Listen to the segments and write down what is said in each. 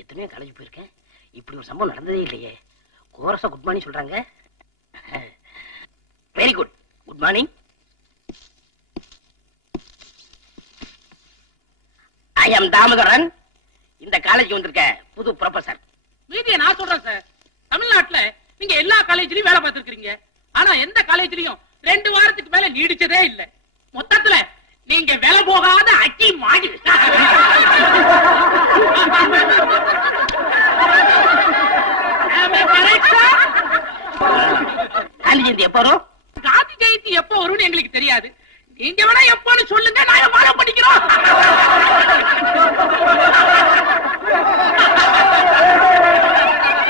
எத்தனையோ காலேஜ் போயிருக்கேன், இப்படி ஒரு சம்பவம் நடந்ததே இல்லையே. கோரஸா குட் மார்னிங் சொல்றாங்க. Very good. Good morning. I am Damodaran. இந்த காலேஜ் வந்திருக்க புது ப்ரொஃபசர். மீதியை நான் சொல்றேன் சார். தமிழ்நாட்டுல நீங்க எல்லா காலேஜ்லயும் வேலை பார்த்திருக்கீங்க. ஆனா எந்த காலேஜ்லயும் 2 வாரத்துக்கு மேல நீடிச்சதே இல்ல. மொத்தத்துல நீங்க வேலை போகாத அக்கி மாடி. காந்தி ஜெயந்தி எப்போ வரும்? காந்தி ஜெயந்தி எப்போ வரும்னு எங்களுக்கு தெரியாது. நீங்க வேணா எப்போன்னு சொல்லுங்க, நாங்க ஃபாலோ பண்ணிக்கிறோம்.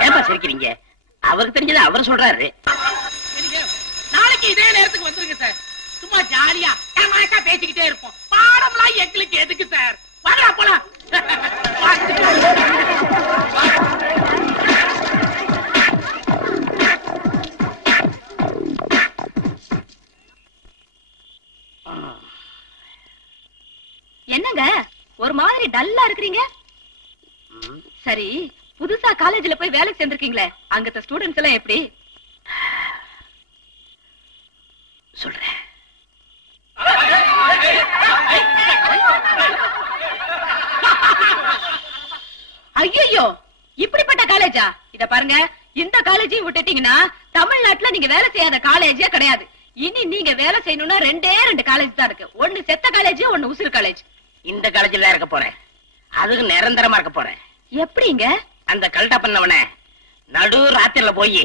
ஏப்பா சிரிக்கிறீங்க? அவருக்கு தெரிஞ்சது அவர் சொல்றாரு. நாளைக்கு இதே நேரத்துக்கு வந்துருங்க சார். சும்மா ஜாலியா பேசிக்கிட்டே இருப்போம். பாடம்லாம் எங்களுக்கு எதுக்கு சார்? வாங்கடா போலாம். என்னங்க ஒரு மாதிரி டல்லா இருக்கிறீங்க? சரி, புதுசா காலேஜ்ல போய் வேலைக்கு சேர்ந்திருக்கீங்களே, அங்கத்த ஸ்டூடெண்ட்ஸ் எல்லாம் எப்படி? சொல்றேன். ஐயோ, இப்படிப்பட்ட காலேஜா? இத பாருங்க, இந்த காலேஜையும் விட்டுட்டீங்கன்னா தமிழ்நாட்டுல நீங்க வேலை செய்யாத காலேஜே கிடையாது. இனி நீங்க வேலை செய்யணும்னா 2 காலேஜ் தான் இருக்கு. ஒன்னு செத்த காலேஜ், ஒன்னு உசுறு காலேஜ். இந்த காலேஜ்ல தான் இருக்க போறேன். அதுக்கு நிரந்தரமா இருக்க போறேன். எப்படிங்க? அந்த கல்டா பண்ணவன நடு ராத்திரில போய்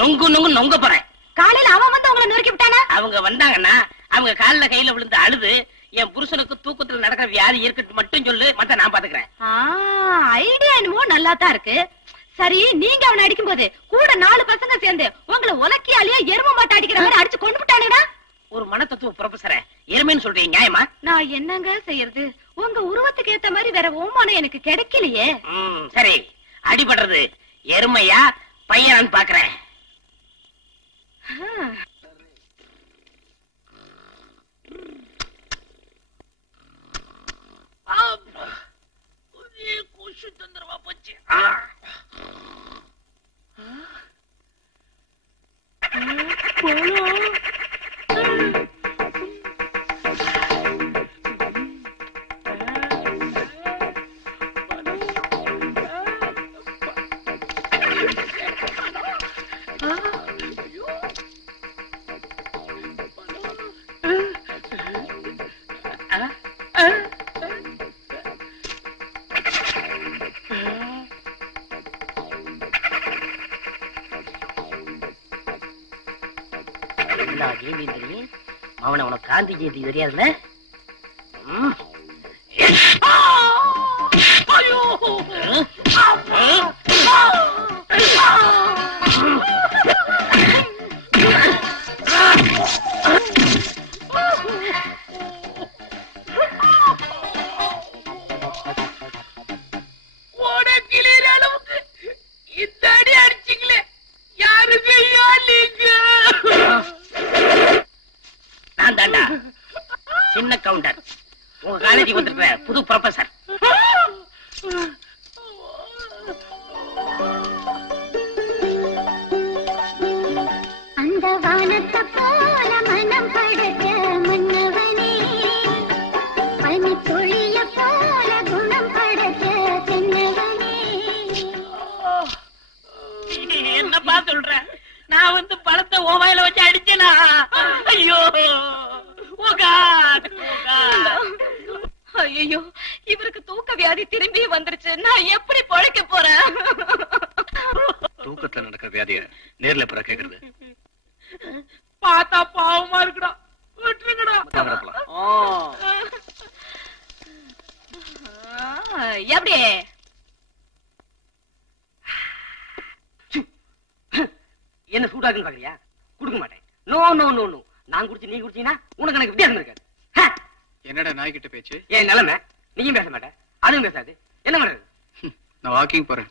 நொங்க போறேன். காலையில அவன் வந்து உங்களை நொறுக்கி விட்டானா? அவங்க வந்தாங்கன்னா அவங்க காலில் கையில விழுந்து அழுது, என் புருஷனுக்கு தூக்கத்துல நடக்கிற வியாதி இருக்கட்டு மட்டும் சொல்லு, மத்த நான் பாத்துக்கிறேன். ஐடியா என்னமோ நல்லா தான் இருக்கு. சரி, நீங்க அவனை அடிக்கும் போது கூட 4 பசங்க சேர்ந்து உங்களை உலக்கியாலேயே எரும மாட்ட அடிக்கிற மாதிரி அடிச்சு கொண்டு விட்டானுடா. ஒரு மனத்தத்துவ ப்ரொஃபசரை எருமைன்னு சொல்றீங்க, நியாயமா? நான் என்னங்க செய்யறது? உங்க உருவத்துக்கு ஏத்த மாதிரி வேற ஓமானம் எனக்கு கிடைக்கலையே. சரி, அடிபடுறது எருமையா பையனான்னு பாக்குறேன். கொசு தந்திரமா போச்சு. அவனை உனக்கு காந்தி ஜெயந்தி தெரியாதுல்ல? இந்த அடி அடிச்சிங்களே, யாருக்கு நீங்க? நான் தாண்டா சின்ன கவுண்டர், உங்க காலேஜுக்கு வந்திருக்கிற புது ப்ரொஃபசர். அந்த வானத்தை போல மனம் படைத்த மன்னவனே, பனி பொழிய போல குணம் படைத்த தென்னவனே. என்னப்பா சொல்ற? நான் வந்து பழத்தை ஓவாயில வச்சு அடிச்சேனா? ஐயோ, ஐயோ, இவருக்கு தூக்க வியாதி திரும்பி வந்துருச்சு. நான் எப்படி பொழைக்க போறேன்? தூக்கத்துல நடக்கிற வியாதிய நேர்ல பிற கேக்குறது பார்த்தா பாவமா இருக்குடா. விட்டுருங்கடா. எப்படி? என்ன சூடாக்குன்னு பாக்குறியா? கொடுக்க மாட்டேன். No no no no. நான் குடிச்சு நீ குடிச்சீங்கன்னா உனக்கு எனக்கு வித்தியாசம் இருக்காது. என்னடா நாய்கிட்ட பேச்சு? ஏன் நிலைமை? நீயும் பேச மாட்டேன், அதுவும் பேசாது. என்ன பண்றது? நான் வாக்கிங் போறேன்.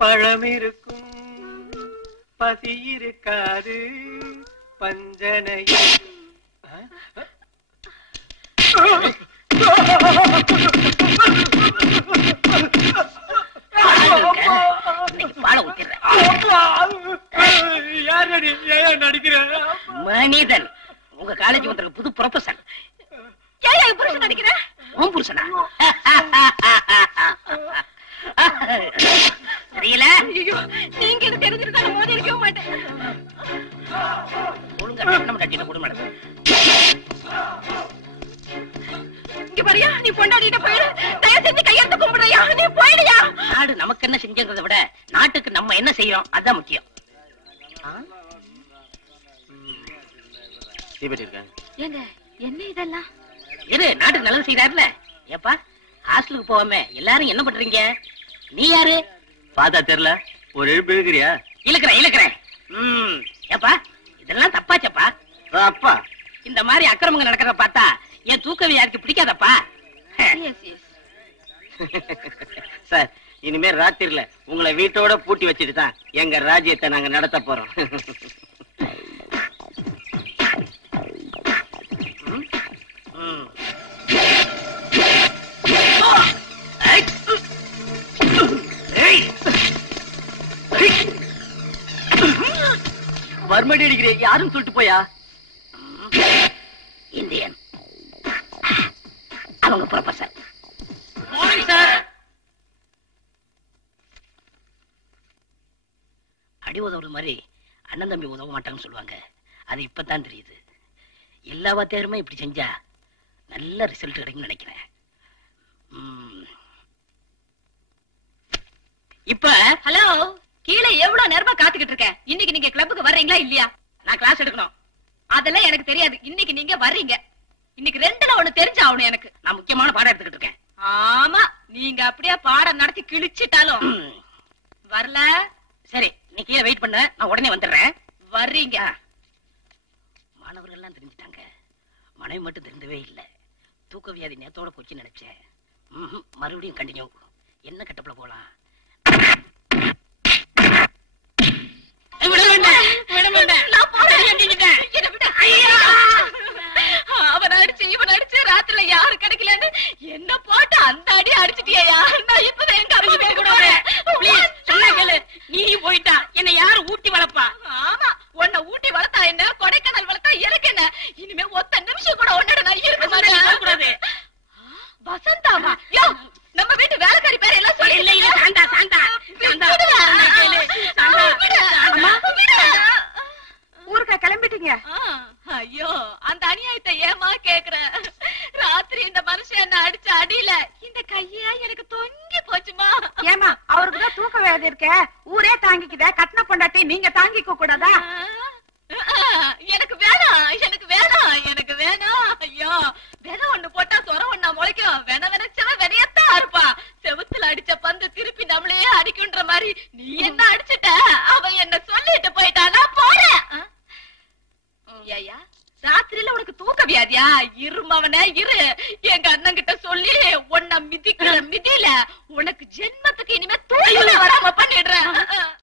பழம் இருக்கும் பசி இருக்காது பஞ்சனையில் மனிதன் உங்க காலேஜ் வந்திருக்க புது ப்ரொஃபசர். புருஷன் நடிக்கிற உன் புருஷனா? தெரியல. நீங்க எனக்கு தெரிஞ்சிருந்தாலும் மோதி இருக்கவே மாட்டேன். ஒழுங்கா நம்ம கட்டின குடும்பம். இங்க பாரியா, நீ பொண்டாடிட்ட போயிடு. தயவு செஞ்சு கையெடுத்து கும்பிடுறியா? நீ போயிடுயா. நாடு நமக்கு என்ன செஞ்சதை விட நாட்டுக்கு நம்ம என்ன செய்யறோம் அதான் முக்கியம். ஏங்க என்ன இதெல்லாம்? எது நாட்டுக்கு நல்லது செய்யறாருல? ஏப்பா ஹாஸ்டலுக்கு போவாம எல்லாரும் என்ன பண்றீங்க? நீ யாரு? பார்த்தா தெரியல. ஒரு எழுப்பு இருக்கிறியா? இழுக்கிறேன். ஏப்பா இதெல்லாம் தப்பாச்சப்பா. அப்பா இந்த மாதிரி அக்கிரமங்க நடக்கிறத பார்த்தா என் தூக்கவி யாருக்கு பிடிக்காதப்பா. சார், இனிமே ராத்திரில உங்களை வீட்டோட பூட்டி வச்சுட்டு தான் எங்க ராஜ்யத்தை நாங்க நடத்த போறோம். வர்மடி அடிக்கிறேன் யாரும் சொல்லிட்டு போயா? இந்தியன் அவங்க ப்ரொஃபசர். அடி உதவுற மாதிரி அண்ணன் தம்பி உதவ மாட்டாங்கன்னு சொல்லுவாங்க. அது இப்பதான் தெரியுது. எல்லா வாத்தியாருமே இப்படி செஞ்சா நல்ல ரிசல்ட் கிடைக்கும்னு நினைக்கிறேன். இப்ப ஹலோ, கீழே எவ்வளவு நேரமா காத்துக்கிட்டு இருக்கேன். இன்னைக்கு நீங்க கிளப்புக்கு வர்றீங்களா இல்லையா? நான் கிளாஸ் எடுக்கணும். அதெல்லாம் எனக்கு தெரியாது. இன்னைக்கு நீங்க வர்றீங்க. இன்னைக்கு ரெண்டுல ஒண்ணு தெரிஞ்சாகணும் எனக்கு. நான் முக்கியமான பாடம் எடுத்துக்கிட்டு இருக்கேன். ஆமா, நீங்க அப்படியே பாடம் நடத்தி கிழிச்சிட்டாலும் வரல. சரி, நீ கீழே வெயிட் பண்ண, நான் உடனே வந்துடுறேன். வர்றீங்க. மாணவர்கள் எல்லாம் தெரிஞ்சுட்டாங்க, மனைவி மட்டும் தெரிந்தவே இல்லை. தூக்க வியாதி நேத்தோட போச்சு நினைச்சேன். மறுபடியும் கண்டினியூ. என்ன கட்டப்புல போலாம்? அவன் அடிச்சு இவன் அடிச்சு ராத்திரில யாரு கிடைக்கலன்னு என்ன போட்டு அந்த அடி அடிச்சுட்டியா? நான் இப்பதான் எங்க அம்மா வீட்டுக்கு போறேன். நீ போயிட்டா என்ன யாரு ஊட்டி வளர்ப்பா? ஆமா, உன்னை ஊட்டி வளர்த்தா என்ன, கொடைக்கானல் வளர்த்தா எனக்கு என்ன? இனிமே ஒத்த நிமிஷம் கூட உன்னோட நான் இருக்க மாட்டேன். வசந்தாமா? யோ, நம்ம வீட்டு வேலைக்காரி பேர் எல்லாம் சொல்லி இல்ல இல்ல, சாந்தா சாந்தா ஊருக்கா கிளம்பிட்டீங்க? ஐயோ, அந்த அநியாயத்தை ஏமா கேக்குற? ராத்திரி இந்த மனுஷன் என்ன அடிச்ச அடியில இந்த கையா எனக்கு தொங்கி போச்சுமா. ஏமா, அவருக்குதான் தூக்க வேலை இருக்க, ஊரே தாங்கிக்குத, கட்டின பொண்டாட்டி நீங்க தாங்கிக்க கூடாதா? எனக்கு வேணாம், எனக்கு வேணாம், எனக்கு வேணாம். ஐயோ, விதை ஒண்ணு போட்டா சொர ஒண்ணா முளைக்கும். விதைச்சவன் விதையத்தான் இருப்பா. செவுத்துல அடிச்ச பந்து திருப்பி நம்மளே அடிக்குன்ற மாதிரி நீ என்ன அடிச்சுட்ட? அவன் என்ன சொல்லிட்டு போயிட்டானா? போறேன். ஐயா, ராத்திரியில உனக்கு தூக்க வியாதியா? இருமவனே இரு. எங்க அண்ணன் கிட்ட சொல்லி உன்னை மிதிக்கிற மிதியில உனக்கு ஜென்மத்துக்கு இனிமே தூக்கமே வராம பண்ணிடுறேன்.